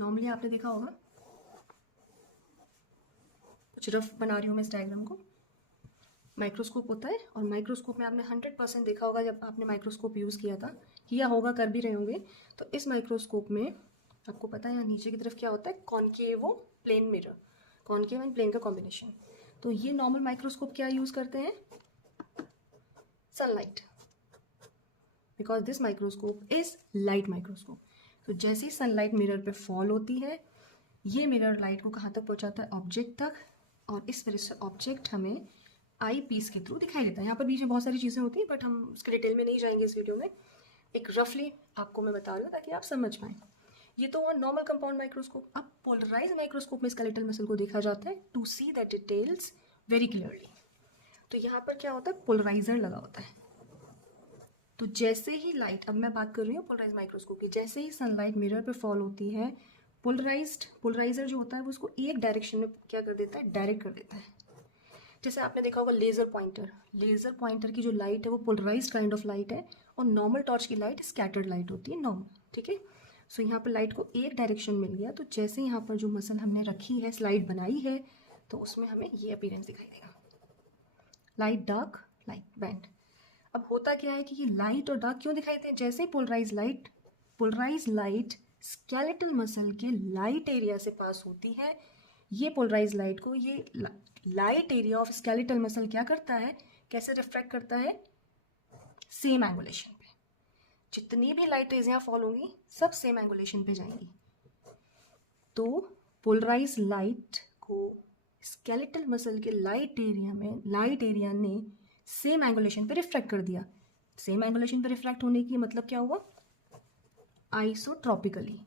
Normally आपने देखा होगा, कुछ रफ बना रही हूँ मैं इस डायग्राम को। माइक्रोस्कोप होता है और माइक्रोस्कोप में आपने 100% देखा होगा, जब आपने माइक्रोस्कोप यूज़ किया होगा, कर भी रहे होंगे। तो इस माइक्रोस्कोप में आपको पता है यहाँ नीचे की तरफ क्या होता है, concave plane mirror, concave and plane का कॉम्बिनेशन। तो ये नॉर्मल माइक्रोस्कोप क्या यूज़ करते हैं, sunlight, because this microscope is light microscope. तो जैसे ही सनलाइट मिरर पे फॉल होती है, ये मिरर लाइट को कहाँ तक पहुँचाता है, ऑब्जेक्ट तक, और इस तरह से ऑब्जेक्ट हमें आई पीस के थ्रू दिखाई देता है। यहाँ पर बीच में बहुत सारी चीज़ें होती हैं, बट हम उसके डिटेल में नहीं जाएंगे इस वीडियो में। एक रफली आपको मैं बता रही हूँ ताकि आप समझ पाएँ। ये तो हुआ नॉर्मल कंपाउंड माइक्रोस्कोप। अब पोलराइज माइक्रोस्कोप में स्केलेटल मसल को देखा जाता है to see the details very clearly. तो यहाँ पर क्या होता है, पोलराइजर लगा होता है। तो जैसे ही लाइट, अब मैं बात कर रही हूँ पोलराइज माइक्रोस्कोप की, जैसे ही सनलाइट मिरर पे फॉल होती है, पोलराइजर जो होता है वो उसको एक डायरेक्शन में क्या कर देता है, डायरेक्ट कर देता है। जैसे आपने देखा होगा लेज़र पॉइंटर की जो लाइट है वो पोलराइज्ड काइंड ऑफ लाइट है, और नॉर्मल टॉर्च की लाइट स्कैटर्ड लाइट होती है, नॉर्मल, ठीक है। सो यहाँ पर लाइट को एक डायरेक्शन मिल गया, तो जैसे यहाँ पर जो मसल हमने रखी है, स्लाइड बनाई है, तो उसमें हमें ये अपीयरेंस दिखाई देगा, लाइट डार्क लाइट बैंड। अब होता क्या है कि ये लाइट और डार्क क्यों दिखाई देते हैं, जैसे पोलराइज लाइट स्केलेटल मसल के लाइट एरिया से पास होती है, ये पोलराइज लाइट को ये light area of skeletal muscle क्या करता है, कैसे रिफ्रैक्ट करता है, सेम एंगुलेशन पे। जितनी भी लाइट रेज यहाँ फॉल होंगी सब सेम एंगुलेशन पे जाएंगी। तो पोलराइज लाइट को स्केलेटल मसल के लाइट एरिया ने सेम एंगुलेशन पे रिफ्रैक्ट कर दिया। सेम एंगुलेशन पे रिफ्रैक्ट होने की मतलब क्या हुआ, आइसोट्रॉपिकली।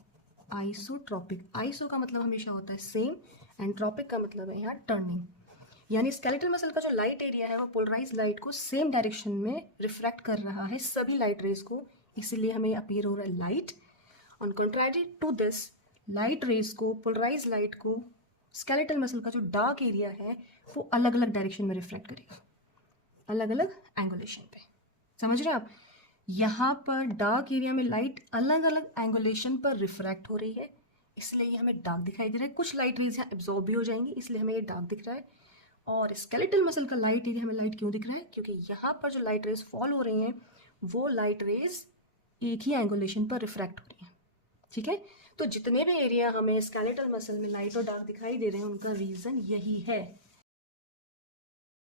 आइसो का मतलब हमेशा होता है सेम, एंड ट्रॉपिक का मतलब है यहाँ टर्निंग। यानी स्केलेटल मसल का जो लाइट एरिया है वो पोलराइज लाइट को सेम डायरेक्शन में रिफ्रैक्ट कर रहा है, सभी लाइट रेज को, इसीलिए हमें अपीयर हो रहा है light. On contrary to this, light rays को, पोलराइज लाइट को स्केलेटल मसल का जो डार्क एरिया है वो अलग अलग डायरेक्शन में रिफ्रैक्ट करेगा, अलग अलग एंगुलेशन पे। समझ रहे हैं आप, यहाँ पर डार्क एरिया में लाइट अलग अलग एंगुलेशन पर रिफ्रैक्ट हो रही है, इसलिए ये हमें डार्क दिखाई दे रहा है। कुछ लाइट रेज यहाँ एब्जॉर्ब भी हो जाएंगी, इसलिए हमें ये डार्क दिख रहा है। और स्केलेटल मसल का लाइट एरिया हमें लाइट क्यों दिख रहा है, क्योंकि यहाँ पर जो लाइट रेज फॉल हो रही हैं वो लाइट रेज एक ही एंगुलेशन पर रिफ्रैक्ट हो रही हैं, ठीक है। तो जितने भी एरिया हमें स्केलेटल मसल में लाइट और डार्क दिखाई दे रहे हैं उनका रीज़न यही है